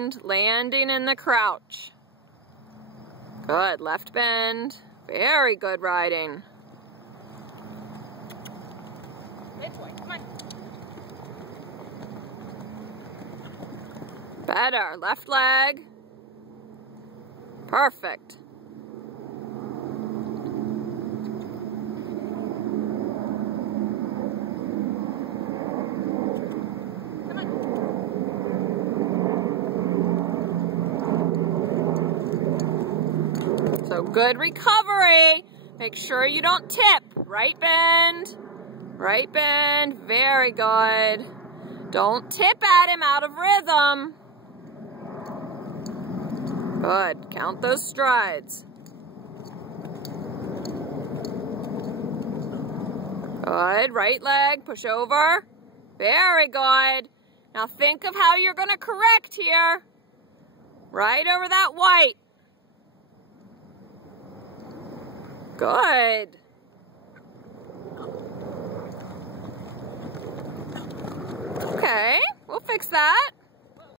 bend, landing in the crouch. Good, left bend. Very good riding. Good boy, come on. Better, left leg. Perfect. So good recovery. Make sure you don't tip. Right bend. Right bend. Very good. Don't tip at him out of rhythm. Good. Count those strides. Good. Right leg. Push over. Very good. Now think of how you're going to correct here. Right over that white. Good. Okay, we'll fix that.